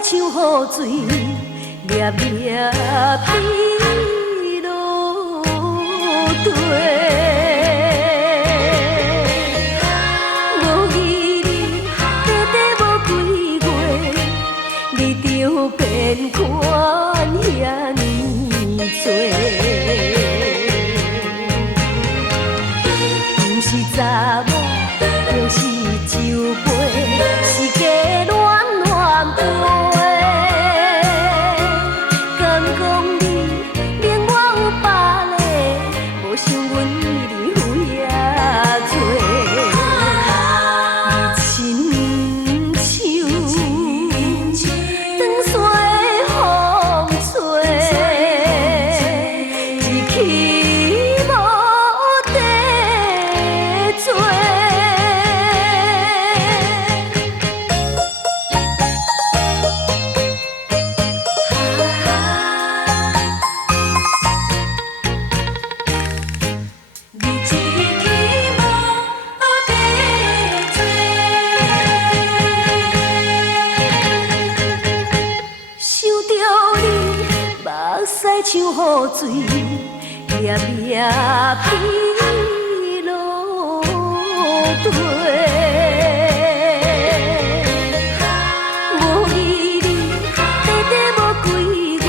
像雨水，粒粒滴落地。无义你短短无几月，你就变款遐尼多。不是查某，就是酒杯，是假恋恋飞。敢讲你免我有别个，无想阮为你有遐多。你亲像长山的风吹，一去无地做。日子去无地做，想着你目屎像雨水，粒粒滴落地。无义你短短无几月，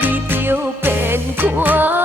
你就变款。